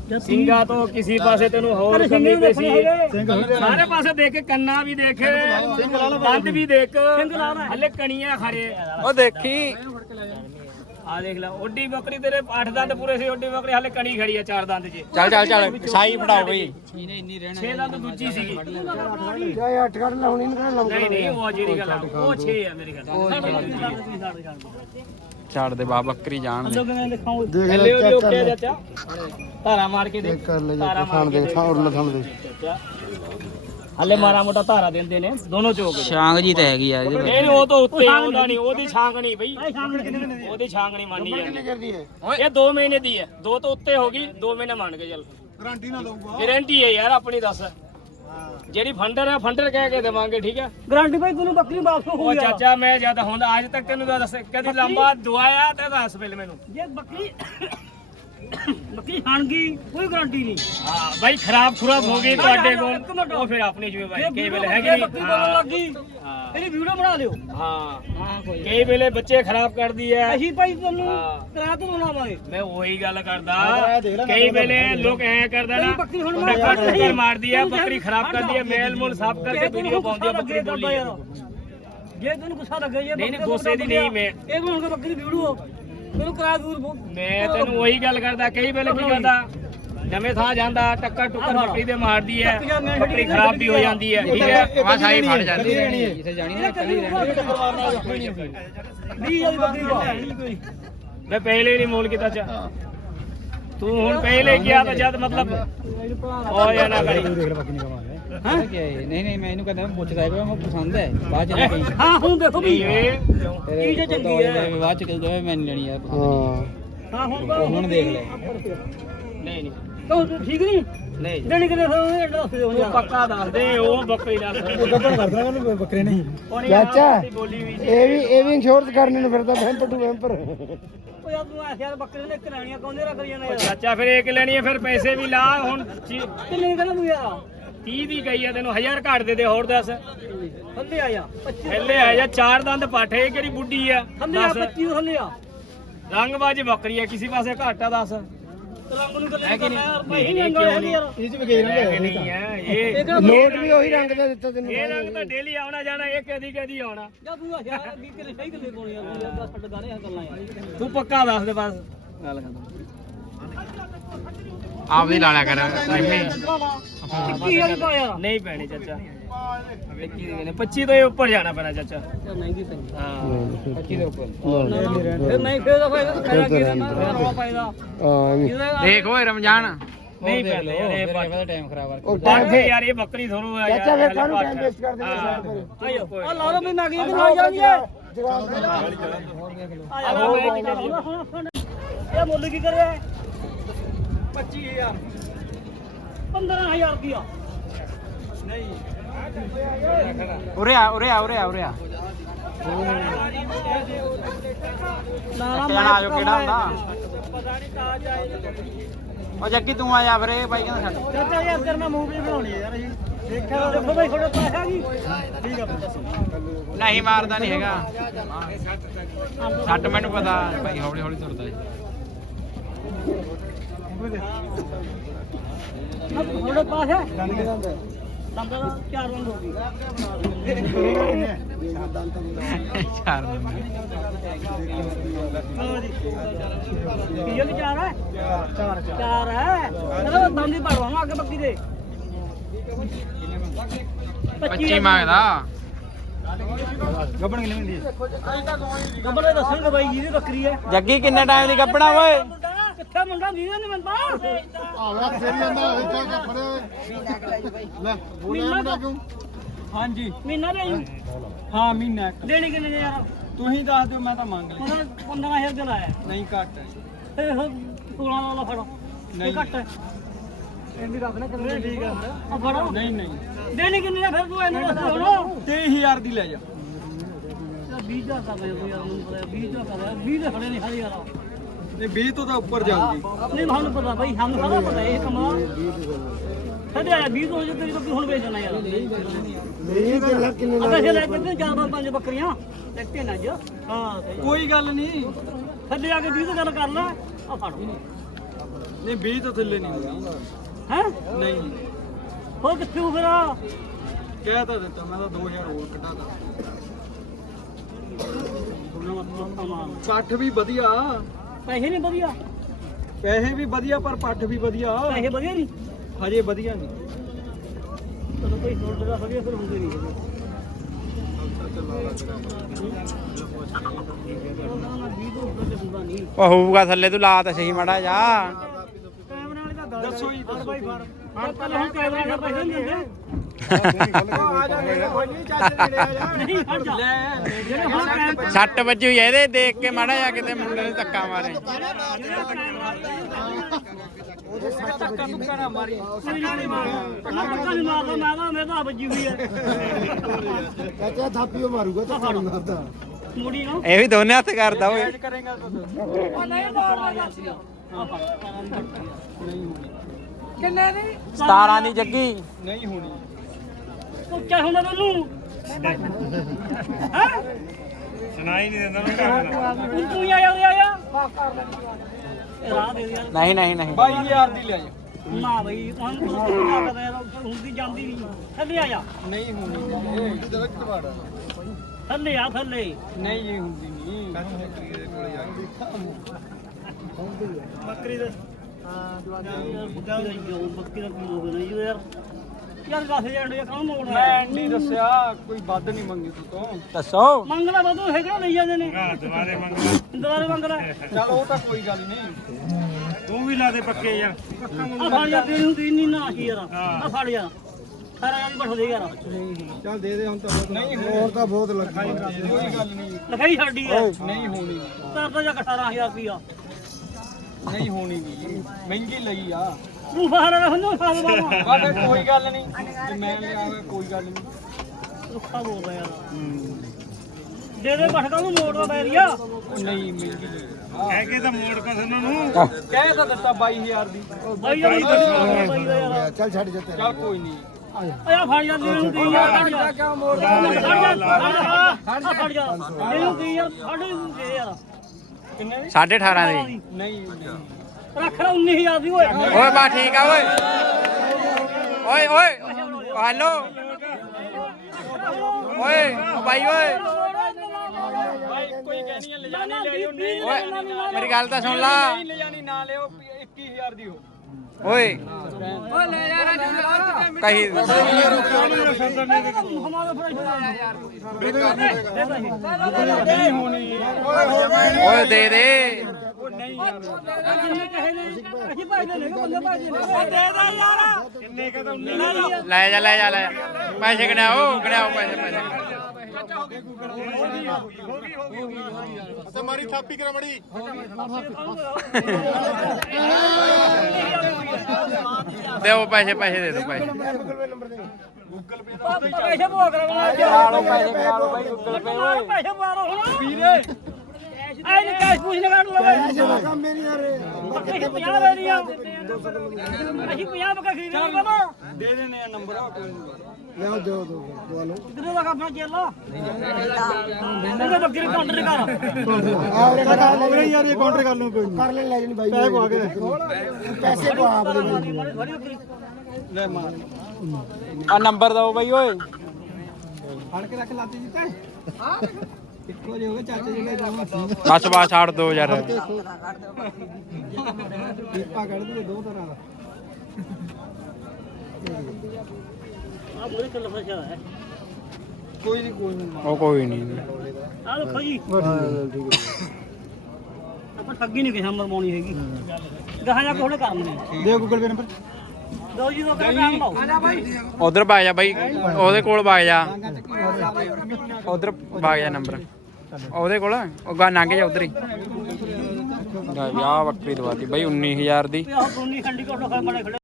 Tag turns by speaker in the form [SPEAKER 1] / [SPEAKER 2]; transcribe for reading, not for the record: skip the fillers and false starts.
[SPEAKER 1] ਸਿੰਘਾ ਤੋਂ ਕਿਸੇ ਪਾਸੇ ਤੈਨੂੰ ਹੋਰ ਕਮੀ ਪੇਸ਼ੀ ਸਾਰੇ ਪਾਸੇ ਦੇਖ ਕੇ ਕੰਨਾ ਵੀ ਦੇਖ ਦੰਦ ਵੀ ਦੇਖ ਹਲੇ ਕਣੀਆਂ ਖਰੇ
[SPEAKER 2] ਉਹ ਦੇਖੀ
[SPEAKER 1] ਆ ਦੇਖ ਲੈ ਓਡੀ ਬੱਕਰੀ ਤੇਰੇ 8 ਦੰਦ ਪੂਰੇ ਸੀ ਓਡੀ ਬੱਕਰੀ ਹਲੇ ਕਣੀ ਖੜੀ ਆ 4 ਦੰਦ 'ਚ
[SPEAKER 2] ਚੱਲ ਚੱਲ ਚੱਲ ਸਾਈ ਫੜਾਓ ਬਈ
[SPEAKER 1] ਇਹਨੇ ਇੰਨੀ ਰਹਿਣਾ 6 ਦੰਦ ਦੂਜੀ ਸੀਗੀ
[SPEAKER 3] ਚਾਹੇ 8 ਕੱਢ ਲਾਉਣੀ
[SPEAKER 1] ਨਹੀਂ ਨਹੀਂ ਉਹ ਜਿਹੜੀ ਗੱਲ ਆ ਉਹ 6 ਆ ਮੇਰੀ ਗੱਲ
[SPEAKER 2] ਛੱਡ ਦੇ ਬਾ ਬੱਕਰੀ ਜਾਣ ਦੇ
[SPEAKER 1] ਹਲੇ ਉਹਦੀ ਓਕੇ ਚਾਚਾ ਧਾਰਾ ਮਾਰ ਕੇ ਦੇਖ
[SPEAKER 3] ਕਰ ਲੈ ਜਾ ਖਾਣ ਦੇ ਉਰਲਾ ਥਣ ਦੇ
[SPEAKER 1] ਹਲੇ ਮਾਰਾ ਮੋਟਾ ਧਾਰਾ ਦਿੰਦੇ ਨੇ ਦੋਨੋਂ ਚੋਕ
[SPEAKER 2] ਛਾਂਗ ਜੀ ਤਾਂ ਹੈਗੀ ਆ ਇਹਦੇ
[SPEAKER 1] ਨਹੀਂ ਉਹ ਤਾਂ ਉੱਤੇ ਆਉਂਦਾ ਨਹੀਂ ਉਹਦੀ ਛਾਂਗ ਨਹੀਂ ਬਈ ਉਹਦੀ ਛਾਂਗ ਨਹੀਂ ਮੰਨੀ ਜਾਂਦੀ
[SPEAKER 3] ਕਰਦੀ ਹੈ
[SPEAKER 1] ਇਹ 2 ਮਹੀਨੇ ਦੀ ਹੈ 2 ਤੋਂ ਉੱਤੇ ਹੋ ਗਈ 2 ਮਹੀਨੇ ਮੰਨ ਕੇ ਚੱਲ
[SPEAKER 3] ਗਾਰੰਟੀ ਨਾ ਦਊਗਾ
[SPEAKER 1] ਗਾਰੰਟੀ ਹੈ ਯਾਰ ਆਪਣੀ ਦੱਸ ਜਿਹੜੀ ਫੰਡਰ ਹੈ ਫੰਡਰ ਕਹਿ ਕੇ ਦੇਵਾਂਗੇ ਠੀਕ ਹੈ
[SPEAKER 4] ਗਾਰੰਟੀ ਭਾਈ ਤੈਨੂੰ ਬੱਕਰੀ ਵਾਪਸ
[SPEAKER 1] ਉਹ ਚਾਚਾ ਮੈਂ ਜਦ ਹੁਣ ਅੱਜ ਤੱਕ ਤੈਨੂੰ ਦੱਸ ਕਦੀ ਲੰਬਾ ਦਵਾਇਆ ਤੇ ਦੱਸ ਪਹਿਲੇ ਮੈਨੂੰ
[SPEAKER 4] ਜੇ ਬੱਕਰੀ ਖਾਣ ਗਈ ਕੋਈ ਗਾਰੰਟੀ ਨਹੀਂ
[SPEAKER 1] ਹਾਂ ਬਾਈ ਖਰਾਬ ਹੋ ਗਈ ਤੁਹਾਡੇ ਕੋਲ ਉਹ ਫਿਰ ਆਪਣੀ ਜ਼ਿੰਮੇਵਾਰੀ ਕਈ ਵੇਲੇ ਹੈਗੀ ਨਹੀਂ
[SPEAKER 4] ਬੱਕਰੀ ਬੋਲਣ ਲੱਗੀ ਇਹਦੀ ਵੀਡੀਓ ਬਣਾ ਲਿਓ
[SPEAKER 1] ਹਾਂ ਕਈ ਵੇਲੇ ਬੱਚੇ ਖਰਾਬ ਕਰਦੀ ਹੈ
[SPEAKER 4] ਅਸੀਂ ਭਾਈ ਤੁਹਾਨੂੰ ਕਰਾ ਤੋਂ ਬਣਾਵਾਂਗੇ
[SPEAKER 1] ਮੈਂ ਉਹੀ ਗੱਲ ਕਰਦਾ ਕਈ ਵੇਲੇ ਲੋਕ ਐ ਕਰਦਾ ਨਾ ਟੱਕਰ ਮਾਰਦੀ ਹੈ ਬੱਕਰੀ ਖਰਾਬ ਕਰਦੀ ਹੈ ਮੇਲ ਮੂਲ ਸਾਫ ਕਰਕੇ ਵੀਡੀਓ ਪਾਉਂਦੀ ਹੈ ਬੱਕਰੀ ਬੋਲੀ
[SPEAKER 4] ਜੇ ਤੈਨੂੰ ਗੁੱਸਾ ਲੱਗੇ ਜੇ
[SPEAKER 1] ਨਹੀਂ ਗੁੱਸੇ ਦੀ ਨਹੀਂ ਮੈਂ
[SPEAKER 4] ਇਹ ਬਣਾਉਣਗੇ ਬੱਕਰੀ ਦੀ ਵੀਡੀਓ ਮੈਨੂੰ ਕਰਾ ਦੂਰ
[SPEAKER 1] ਮੈਂ ਤੈਨੂੰ ਉਹੀ ਗੱਲ ਕਰਦਾ ਕਈ ਵੇਲੇ ਕੀ ਕਰਦਾ ਨਵੇਂ ਥਾਂ ਜਾਂਦਾ ਟੱਕਰ ਬੱਕਰੀ ਦੇ ਮਾਰਦੀ ਹੈ ਬੱਕਰੀ ਖਰਾਬ ਵੀ ਹੋ ਜਾਂਦੀ ਹੈ ਠੀਕ ਹੈ
[SPEAKER 2] ਆ ਸਾਈ ਫੜ ਜਾਂਦੀ ਇੱਥੇ ਜਾਣੀ ਨਾ ਕੱਲੀ
[SPEAKER 1] ਮੈਂ ਪਹਿਲੇ ਨਹੀਂ ਮੋਲ ਕੀਤਾ ਚਾ ਤੂੰ ਹੁਣ ਪਹਿਲੇ ਗਿਆ ਤਾਂ ਜਦ ਮਤਲਬ ਹੋ ਜਾਂ ਨਾ ਕਰੀ
[SPEAKER 2] ਨਹੀਂ ਨਹੀਂ ਮੈਂ ਇਹਨੂੰ ਕਹਿੰਦਾ ਪੁੱਛਦਾ ਹੈ ਮੈਂ ਪਸੰਦ ਹੈ ਬਾਅਦ ਚ ਨਹੀਂ
[SPEAKER 4] ਹਾਂ ਹੁਣ ਦੇਖੋ ਵੀ
[SPEAKER 2] ਚੀਜ਼ ਚੰਗੀ ਹੈ ਬਾਅਦ ਚ ਕਹਿੰਦਾ ਮੈਂ ਨਹੀਂ ਲੈਣੀ ਯਾਰ
[SPEAKER 4] ਹਾਂ
[SPEAKER 2] ਹੁਣ ਦੇਖ ਲੈ
[SPEAKER 1] ਨਹੀਂ ਨਹੀਂ
[SPEAKER 4] ਤੂੰ ਠੀਕ ਨਹੀਂ
[SPEAKER 1] ਨਹੀਂ
[SPEAKER 4] ਦੇਣੀ ਕਿਨੇ ਫਿਰ ਦੱਸ ਦੇ
[SPEAKER 1] ਉਹ ਪੱਕਾ ਦੱਸ ਦੇ ਉਹ ਬੱਕਰੀ ਦਾ
[SPEAKER 3] ਗੱਬਣ ਕਰਦਾ ਉਹਨੂੰ ਬੱਕਰੇ ਨਹੀਂ
[SPEAKER 1] ਚਾਚਾ
[SPEAKER 3] ਇਹ ਵੀ ਇੰਸ਼ੋਰੈਂਸ ਕਰਨੇ ਨੂੰ ਫਿਰਦਾ ਵੈਂਪਰ ਟੂ ਵੈਂਪਰ
[SPEAKER 4] ਉਹ ਯਾਰ ਤੂੰ ਯਾਰ ਬੱਕਰੇ ਨੇ ਕਰਾਣੀਆਂ ਕੌਂਦੇ ਰਾ ਕਰੀ ਜਾਂਦਾ ਯਾਰ
[SPEAKER 1] ਚਾਚਾ ਫਿਰ ਇੱਕ ਲੈਣੀ ਹੈ ਫਿਰ ਪੈਸੇ ਵੀ ਲਾ ਹੁਣ
[SPEAKER 4] ਕਿੰਨੇ ਕਹਿੰਦਾ ਤੂੰ ਯਾਰ
[SPEAKER 1] 30 ਦੀ ਗਈ ਆ ਤੈਨੂੰ 1000 ਘੱਟ ਦੇ ਹੋਰ ਦੱਸ
[SPEAKER 4] ਥੱਲੇ ਆ ਜਾ 25
[SPEAKER 1] ਥੱਲੇ ਆ ਜਾ 4 ਦੰਦ ਪਾਠੇ ਕਿਹੜੀ ਬੁੱਢੀ ਆ
[SPEAKER 4] ਥੱਲੇ ਆ 25 ਥੱਲੇ ਆ
[SPEAKER 1] ਰੰਗਬਾਜ਼ ਬੱਕਰੀ ਆ ਕਿਸੇ ਪਾਸੇ ਘੱਟ ਆ ਦੱਸ
[SPEAKER 4] ਰੰਗ ਨੂੰ ਗੱਲੇ ਕਰਨਾ ਭਾਈ ਨਹੀਂ ਹੈਗੀ ਯਾਰ
[SPEAKER 3] ਇਹ ਚ ਵੀ ਗਈ ਰੰਗ
[SPEAKER 1] ਨਹੀਂ ਹੈ ਇਹ
[SPEAKER 3] ਨੋਟ ਵੀ ਉਹੀ ਰੰਗ ਦਾ ਦਿੱਤਾ ਤੈਨੂੰ
[SPEAKER 1] ਇਹ ਰੰਗ ਤਾਂ ਡੇਲੀ ਆਉਣਾ ਜਾਣਾ ਇਹ ਕਦੀ ਆਉਣਾ
[SPEAKER 4] ਜਾ ਤੂੰ ਯਾਰ ਵੀ ਕਿਲੇ ਸਹੀ ਗੱਲੇ ਕੋਣ ਯਾਰ ਬਸ ਛੱਡ ਗਾ ਰਿਹਾ ਗੱਲਾਂ ਯਾਰ
[SPEAKER 1] ਤੂੰ ਪੱਕਾ ਦੱਸ ਦੇ ਬਸ ਗੱਲ ਖਤਮ
[SPEAKER 2] ਆਪਦੀ ਲਾ ਲਿਆ ਕਰ ਨਿੰਮੀ
[SPEAKER 4] 21000 ਦਾ ਯਾਰ
[SPEAKER 1] ਨਹੀਂ ਪੈਣੀ ਚਾਚਾ 25 ਤੋਂ ਉੱਪਰ ਜਾਣਾ ਪੈਣਾ ਚਾਚਾ
[SPEAKER 4] ਮਹਿੰਗੀ ਪੈਂਦੀ
[SPEAKER 1] ਹਾਂ
[SPEAKER 2] 25 ਦੇ ਉੱਪਰ
[SPEAKER 4] ਫਿਰ ਨਹੀਂ ਫਿਰ ਤਾਂ ਫਾਇਦਾ ਕੀ ਰਹਿਣਾ ਰੌਲਾ ਪਾਇਦਾ
[SPEAKER 3] ਹਾਂ
[SPEAKER 2] ਦੇਖ ਓਏ ਰਮਜ਼ਾਨ
[SPEAKER 1] ਨਹੀਂ ਪੈਂਦੇ ਯਾਰ ਇਹ
[SPEAKER 2] ਇਹਦਾ ਟਾਈਮ ਖਰਾਬ ਕਰ
[SPEAKER 3] ਉਹ
[SPEAKER 1] ਬਾਕੀ ਯਾਰ ਇਹ ਬੱਕਰੀ ਥੋੜੂ ਆ
[SPEAKER 3] ਚਾਚਾ
[SPEAKER 1] ਯਾਰ
[SPEAKER 3] ਵੇ ਕਾਹਨੂੰ ਟਾਈਮ ਵੇਸਟ ਕਰਦੇ ਨੇ
[SPEAKER 4] ਆਇਓ ਆ ਲਾ ਲਓ ਮੈਂ ਨਾ ਗਈ ਤੇ ਨਾ ਜਾਣੀ ਹੈ ਇਹ ਮੁੱਲ ਕੀ ਕਰਿਆ 25000 15000 ਰੁਪਿਆ
[SPEAKER 2] ਉਰੇ ਆ
[SPEAKER 4] ਨਾ
[SPEAKER 2] ਆ ਜੋ ਕਿਹੜਾ ਹੁੰਦਾ
[SPEAKER 4] ਪਤਾ ਨਹੀਂ ਤਾਂ ਜਾਏ
[SPEAKER 2] ਉਹ ਜੱਗੀ ਤੂੰ ਆ ਜਾ ਫਿਰ ਇਹ ਬਾਈ ਕਹਿੰਦਾ ਛੱਡ
[SPEAKER 4] ਚਾਚਾ ਯਾਰ ਤੇਰੇ ਨਾਲ ਮੂਵੀ ਬਣਾਉਣੀ ਹੈ ਯਾਰ ਅਸੀਂ ਦੇਖਿਆ ਦੇਖੋ ਭਾਈ ਥੋੜਾ ਪੈਸਾ ਜੀ ਠੀਕ ਆ
[SPEAKER 2] ਨਹੀਂ ਮਾਰਦਾ ਨਹੀਂ ਹੈਗਾ ਛੱਟ ਮੈਨੂੰ ਪਤਾ ਭਾਈ ਹੌਲੀ ਹੌਲੀ ਤੁਰਦਾ ਹੈ
[SPEAKER 4] ਥੋੜਾ ਪਾਸ ਹੈ ਦੰਦਾਂ ਦਾ 4 ਰੰਗ ਹੋ ਗਈ
[SPEAKER 2] ਚਾਰ ਦਿਨ
[SPEAKER 4] ਕੀ ਇਹ 4 ਹੈ 4 ਹੈ ਚਲੋ ਦੰਦੀ ਪੜਵਾਵਾਂ ਅੱਗੇ ਬੱਕੀ ਦੇ
[SPEAKER 2] 25 ਮੰਗਦਾ
[SPEAKER 3] ਗੱਬਣ ਕਿੰਨੇ ਹੁੰਦੀ ਹੈ
[SPEAKER 4] ਗੱਬੜੇ ਦੱਸਣਗੇ ਬਾਈ ਜਿਹਦੀ ਬੱਕਰੀ ਹੈ
[SPEAKER 2] ਜੱਗੀ ਕਿੰਨੇ ਟਾਈਮ ਦੀ ਕੱਪੜਾ ਓਏ
[SPEAKER 4] ਕਿੱਥੇ ਮੁੰਡਾ ਦੀਦਾ ਨਹੀਂ ਮੰਨਦਾ
[SPEAKER 3] ਆਵਾ ਫੇਰ ਜਾਂਦਾ ਇੱਥੇ ਕੱਪੜੇ ਲੈ ਬੋਲਿਆ ਕਿਉਂ
[SPEAKER 4] ਹਾਂਜੀ ਮਹੀਨਾ ਦੇ
[SPEAKER 3] ਹਾਂ ਮਹੀਨਾ
[SPEAKER 4] ਦੇਣੀ ਕਿੰਨੇ ਨੇ ਯਾਰ
[SPEAKER 3] ਤੁਸੀਂ ਦੱਸ ਦਿਓ ਮੈਂ ਤਾਂ ਮੰਗ ਲਈ
[SPEAKER 4] 15000 ਦੇ ਲਾਇਆ
[SPEAKER 3] ਨਹੀਂ ਘੱਟ
[SPEAKER 4] ਤੇ 16 ਵਾਲਾ ਫੜੋ ਨਹੀਂ ਘੱਟ ਹੈ ਇਹਦੀ ਰੱਖ ਲੈ ਕਿੰਨੇ ਠੀਕ ਆ ਆ ਫੜੋ
[SPEAKER 3] ਨਹੀਂ ਨਹੀਂ
[SPEAKER 4] ਦੇਣੀ ਕਿੰਨੇ ਆ ਫਿਰ ਤੂੰ ਇਹਨੂੰ ਦੱਸ ਹੁਣ
[SPEAKER 3] 23000 ਦੀ ਲੈ ਜਾ
[SPEAKER 4] 20000 ਕਰ ਦੇ ਯਾਰ ਮੈਨੂੰ ਪਤਾ 20000 ਕਰ 20 ਦੇ ਖੜੇ ਨਹੀਂ ਖਾਲੀ ਯਾਰ
[SPEAKER 3] ਤੇ 20 ਤੋਂ ਤਾਂ ਉੱਪਰ ਜਾਊਗੀ
[SPEAKER 4] ਨਹੀਂ ਸਾਨੂੰ ਪਤਾ ਬਾਈ ਸਾਨੂੰ ਸਾਰਾ ਪਤਾ ਇਹ ਕਮਾ ਸਾਡੇ ਆ 20 ਤੋਂ ਜੇ ਤੇਰੀ ਬੱਕਰੀ ਹੁਣ ਵੇਚਣਾ ਯਾਰ
[SPEAKER 3] ਨਹੀਂ ਤੇ ਲੱਗ ਕਿੰਨੇ
[SPEAKER 4] ਅਬੇ ਜੇ ਲੈ ਕੇ ਚਾਰ ਪੰਜ ਬੱਕਰੀਆਂ ਲੈਤੇ ਨਾ ਜੋ ਹਾਂ
[SPEAKER 3] ਕੋਈ ਗੱਲ ਨਹੀਂ
[SPEAKER 4] ਥੱਲੇ ਆ ਕੇ 20 ਤੋਂ ਗੱਲ ਕਰ ਲੈ ਆ ਫੜ
[SPEAKER 2] ਨਹੀਂ 20 ਤੋਂ ਥੱਲੇ ਨਹੀਂ ਹੋਣੀ
[SPEAKER 4] ਹੈ
[SPEAKER 2] ਨਹੀਂ
[SPEAKER 4] ਹੋ ਕਿੱਥੇ ਹੋ ਫਿਰ
[SPEAKER 2] ਕਹਿ ਤਾਂ ਦਿੱਤਾ ਮੈਂ ਤਾਂ 2000 ਹੋਰ ਕਢਾਦਾ ਪੱਠ ਵੀ ਵਧੀਆ
[SPEAKER 4] ਪੈਸੇ ਨਹੀਂ ਵਧੀਆ
[SPEAKER 2] ਪੈਸੇ ਵੀ ਵਧੀਆ ਪਰ ਪੱਠ ਵੀ ਵਧੀਆ
[SPEAKER 4] ਪੈਸੇ ਵਧੀਆ ਨਹੀਂ
[SPEAKER 2] ਹਜੇ ਵਧੀਆ ਨਹੀਂ
[SPEAKER 4] ਚਲੋ ਕੋਈ ਹੋਰ ਜਗ੍ਹਾ ਵਧੀਆ ਫਿਰ ਹੁੰਦੇ ਨਹੀਂ ਹੈਗੇ
[SPEAKER 2] ਉਹ ਹੋਊਗਾ ਥੱਲੇ ਤੂੰ ਲਾ ਤਾਂ ਸਹੀ ਮਾੜਾ ਜਾ
[SPEAKER 4] ਕੈਮਰੇ ਵਾਲੇ ਦਾ
[SPEAKER 2] ਦੱਸੋ ਜੀ ਦੱਸੋ
[SPEAKER 4] ਪਹਿਲਾਂ ਹੁਣ ਕੈਮਰੇ ਵਾਲੇ ਪੈਸੇ ਨਹੀਂ ਦਿੰਦੇ
[SPEAKER 2] ਆ ਜਾ ਨੇੜੇ ਕੋਈ ਨਹੀਂ ਚੱਜ ਨੇੜੇ ਆ ਜਾ
[SPEAKER 4] ਨਹੀਂ ਹਟ ਜਾ ਜਿਹੜੇ ਹੁਣ ਕੈਮਰੇ
[SPEAKER 2] ਸੱਟ ਵੱਜੀ ਹੋਈ ਇਹਦੇ ਦੇਖ ਕੇ ਮਾੜਾ ਜਾ ਕਿਤੇ ਮੁੰਡੇ ਨੂੰ ਧੱਕਾ ਮਾਰੇ ਧੱਕਾ ਧੁੱਕਾ ਨਾ ਮਾਰੀ
[SPEAKER 4] ਕੋਈ ਨਾ ਨਹੀਂ ਮਾਰਦਾ ਨਹੀਂ ਮਾਰਦਾ ਮੈਂ ਤਾਂ ਮੇਰੇ ਤਾਂ ਵੱਜੀ ਹੋਈ ਹੈ
[SPEAKER 3] ਚਾਚਾ ਥਾਪੀਓ ਮਾਰੂਗਾ ਤਾਂ ਪਾਣੀ ਮਾਰਦਾ
[SPEAKER 4] ਮੁੜੀ ਨੂੰ
[SPEAKER 2] ਇਹ ਵੀ ਦੋਨੇ ਹੱਥ ਕਰਦਾ ਓਏ
[SPEAKER 4] ਕਰੇਗਾ ਤੂੰ ਨਹੀਂ ਮਾਰਦਾ ਕਿੰਨੇ ਦੀ
[SPEAKER 2] 17 ਦੀ ਜੱਗੀ ਨਹੀਂ ਹੋਣੀ
[SPEAKER 4] ਉੱਚਾ ਹੁੰਦਾ ਤੈਨੂੰ ਹੈ
[SPEAKER 1] ਸੁਣਾਈ ਨਹੀਂ ਦਿੰਦਾ
[SPEAKER 4] ਤੂੰ ਹੀ ਆਇਆ ਆਇਆ ਰਾਹ ਦੇ ਯਾਰ
[SPEAKER 2] ਨਹੀਂ ਨਹੀਂ ਨਹੀਂ 22000 ਦੀ ਲੈ ਜਾ
[SPEAKER 4] ਨਾ ਬਈ ਹੁਣ ਤੂੰ ਲੱਗਦਾ ਯਾਰ ਹੁੰਦੀ ਜਾਂਦੀ ਨਹੀਂ ਥੱਲੇ ਆ ਜਾ
[SPEAKER 2] ਨਹੀਂ ਹੋਣੀ
[SPEAKER 4] ਥੱਲੇ ਆ ਥੱਲੇ
[SPEAKER 2] ਨਹੀਂ ਜੀ ਹੁੰਦੀ ਨਹੀਂ
[SPEAKER 4] ਬੱਕਰੀ ਦਾ ਬੱਕਰੀ ਦਾ ਕੀ ਹੋ ਗਿਆ ਯਾਰ ਯਾਰ ਕਾਸੇ ਜਾਂਦੇ ਕਾਹ ਮੋੜਨਾ
[SPEAKER 2] ਮੈਂ ਨਹੀਂ ਦੱਸਿਆ ਕੋਈ ਵੱਧ ਨਹੀਂ ਮੰਗੀ ਤੂੰ ਤੋਂ ਦੱਸੋ
[SPEAKER 4] ਮੰਗਣਾ ਬਦੂ ਹੈਗਾ ਲਈ ਜਾਂਦੇ ਨੇ
[SPEAKER 1] ਦੁਬਾਰੇ ਮੰਗ
[SPEAKER 4] ਦੁਬਾਰੇ ਮੰਗਣਾ
[SPEAKER 2] ਚਲ ਉਹ ਤਾਂ ਕੋਈ ਗੱਲ ਨਹੀਂ
[SPEAKER 1] ਤੂੰ ਵੀ ਲਾ ਦੇ ਪੱਕੇ ਯਾਰ
[SPEAKER 4] ਆ ਫੜ ਯਾਰ ਤੈਨੂੰ ਦੀ ਨਹੀਂ ਨਾ ਸੀ ਯਾਰ ਆ ਫੜ ਯਾਰ ਸਾਰਾ ਯਾਰ ਬਠ ਦੇ ਯਾਰ
[SPEAKER 2] ਚੱਲ ਦੇ ਦੇ ਹੁਣ ਤਾਂ ਨਹੀਂ
[SPEAKER 3] ਹੋਰ ਤਾਂ ਬਹੁਤ ਲੱਗਾ
[SPEAKER 2] ਕੋਈ ਗੱਲ ਨਹੀਂ
[SPEAKER 4] ਲਿਖਾਈ ਛੱਡੀ ਆ
[SPEAKER 2] ਨਹੀਂ ਹੋਣੀ
[SPEAKER 4] ਕਰਦਾ ਜਾ 18000 ਰੁਪਿਆ
[SPEAKER 2] ਨਹੀਂ ਹੋਣੀ ਵੀ ਮਹਿੰਗੀ ਲਈ ਆ
[SPEAKER 4] ਤੂੰ ਬਾਹਰ ਆ ਹੁੰਦਾ ਸਾਲ ਬਾਅਦ
[SPEAKER 2] ਬਾਬੇ ਕੋਈ ਗੱਲ ਨਹੀਂ ਜੇ ਮੈਂ ਲਿਆਵੇ ਕੋਈ ਗੱਲ ਨਹੀਂ
[SPEAKER 4] ਰੁੱਖਾ ਬੋਲਦਾ ਯਾਰ ਦੇ ਦੇ ਬਠਕਾ ਨੂੰ ਮੋੜਦਾ ਬੈਰੀਆ
[SPEAKER 2] ਨਹੀਂ ਮਹਿੰਗੀ ਲਈ
[SPEAKER 1] ਕਹਿ ਕੇ ਤਾਂ ਮੋੜ ਕਸ ਉਹਨਾਂ ਨੂੰ
[SPEAKER 2] ਕਹਿ ਤਾਂ ਦਿੱਤਾ 22000 ਦੀ
[SPEAKER 4] ਬਾਈ ਯਾਰ ਬਾਈ ਦਾ ਯਾਰ
[SPEAKER 3] ਚੱਲ ਛੱਡ ਜਾ ਤੇਰਾ
[SPEAKER 2] ਚੱਲ ਕੋਈ ਨਹੀਂ
[SPEAKER 4] ਆ ਫੜ ਜਾ ਤੈਨੂੰ ਕੀ ਯਾਰ ਫੜ ਜਾ ਫੜ ਜਾ ਤੈਨੂੰ ਕੀ ਯਾਰ ਸਾਡੇ ਨੂੰ ਦੇ ਯਾਰ
[SPEAKER 2] ਕਿੰਨੇ ਦੀ
[SPEAKER 4] 18.5 ਦੀ
[SPEAKER 2] ਨਹੀਂ
[SPEAKER 4] ਰੱਖ ਲੈ 19000 ਦੀ ਓਏ
[SPEAKER 2] ਓਏ ਬਾ ਠੀਕ ਆ ਓਏ ਓਏ ਓਏ ਹੈਲੋ ਓਏ ਓ ਬਾਈ ਓਏ ਬਾਈ ਕੋਈ ਕਹਿਣੀ ਲੈ ਜਾਣੀ ਲੈ ਜਾਓ ਨਹੀਂ
[SPEAKER 4] ਓਏ
[SPEAKER 2] ਮੇਰੀ ਗੱਲ ਤਾਂ ਸੁਣ ਲਾ ਨਹੀਂ ਲੈ ਜਾਣੀ ਨਾ ਲਿਓ 21000 ਦੀ ਹੋ ਓਏ ਓ ਲੈ ਯਾਰ ਕਹੀ ਨਹੀਂ ਹੋਣੀ ਓਏ ਦੇ ਦੇ
[SPEAKER 4] ਅਸੀਂ ਭਾਈਦੇ ਨੇ ਬੰਦੇ ਭਾਈਦੇ ਨੇ ਦੇ ਦੇ ਯਾਰ
[SPEAKER 1] ਕਿੰਨੇ ਕਾ ਤਾਂ 19
[SPEAKER 2] ਲੈ ਜਾ ਲੈ ਜਾ ਲੈ ਪੈਸੇ ਗਣਾਓ ਗਣਾਓ ਪੈਸੇ ਪੈਸੇ
[SPEAKER 3] ਤੇ ਮਾਰੀ ਥਾਪੀ ਕਰਾ ਮੜੀ
[SPEAKER 2] ਦਿਓ ਪੈਸੇ ਪੈਸੇ ਦੇ ਦਿਓ ਪੈਸੇ
[SPEAKER 4] ਪੈਸੇ ਭੋਗ ਰਹਾ
[SPEAKER 2] ਲਾਲੋ ਪੈਸੇ ਕਰਾ ਲਓ ਬਾਈ ਗੂਗਲ ਪੇ ਓਏ
[SPEAKER 4] ਪੈਸੇ ਮਾਰੋ ਹੁਣ ਵੀਰੇ ਐ ਨਹੀਂ ਕੈਸ਼ ਪੁੱਛ ਲਗਾ ਲੂ
[SPEAKER 3] ਪੈਸੇ ਕੰਮ ਮੇਰੀ ਯਾਰ
[SPEAKER 4] ਬੱਕਰੀ 50 ਦੇ ਦੀਆਂ ਅਸੀਂ 50 ਬੱਕਰੀ ਖਰੀਦਣੀ ਬਾਬਾ
[SPEAKER 2] ਦੇ ਦੇਣੇ ਆ ਨੰਬਰ
[SPEAKER 3] ਲੈ ਦੋ ਦਵਾ ਲਓ
[SPEAKER 4] ਕਿਧਰੇ ਦਾ ਆਪਣਾ ਚੇਲਾ ਇਹਦੇ ਬੱਕਰੀ ਕਾਊਂਟਰ ਕਰ
[SPEAKER 3] ਆਵਰੇ ਕਰਾ ਲੈ ਯਾਰ ਇਹ ਕਾਊਂਟਰ ਕਰ ਲਓ ਕੋਈ ਕਰ ਲੈ ਲੈ ਜਣੀ ਬਾਈ ਪੈਸੇ ਪਵਾ ਕੇ ਪੈਸੇ ਪਵਾ ਆਪਦੇ
[SPEAKER 2] ਲੈ ਮਾਰ ਆ ਨੰਬਰ ਦਿਓ ਬਾਈ ਓਏ
[SPEAKER 3] ਫੜ ਕੇ ਰੱਖ ਲਾਤੀ ਜੀ ਤੇ ਹਾਂ ਇੱਕੋ ਜਿਹੇ ਹੋ ਗਏ ਚਾਚੇ ਜੀ ਲੈ ਜਾਵਾਂ
[SPEAKER 2] ਬਸ ਬਸ ਛੱਡ ਦੋ ਯਾਰ
[SPEAKER 3] ਦੀਪਾ ਕੱਢ ਦੇ ਦੋ ਤਰ੍ਹਾਂ ਦਾ
[SPEAKER 4] ਆ ਬੋਲੇ ਚੱਲ ਫਸਿਆ ਹੈ
[SPEAKER 2] ਕੋਈ ਨਹੀਂ ਕੋਈ ਨਹੀਂ ਉਹ ਕੋਈ ਨਹੀਂ
[SPEAKER 4] ਆ ਲੋ ਜੀ ਆਪਾਂ ਠੱਗੀ ਨਹੀਂ ਕਿਸੇ ਮਰਮਾਉਣੀ ਹੈਗੀ ਗਾਹਾਂ ਜਾ ਕੇ ਹੁਣੇ ਕਰ ਲੈਣੇ
[SPEAKER 3] ਦੇ ਗੂਗਲ ਪੇ ਨੰਬਰ
[SPEAKER 4] ਦੋ ਜੀ ਦੋ ਕੰਮ ਲਾਓ ਆਜਾ ਬਾਈ
[SPEAKER 2] ਉਧਰ ਵਗ ਜਾ ਬਾਈ ਉਹਦੇ ਕੋਲ ਵਗ ਜਾ ਉਧਰ ਵਗ ਜਾ ਨੰਬਰ ਉਹਦੇ ਕੋਲ ਉਹ ਗਾ ਲੰਘ ਜਾ ਉਧਰ ਹੀ ਵਿਆਹ ਬੱਕਰੀ ਦਵਾਤੀ ਬਾਈ 19000 ਦੀ
[SPEAKER 4] ਆਹ ਦੋਨੀ ਖੰਡੀ ਕੋਟੋ ਖਾ ਬੜੇ ਖੜੇ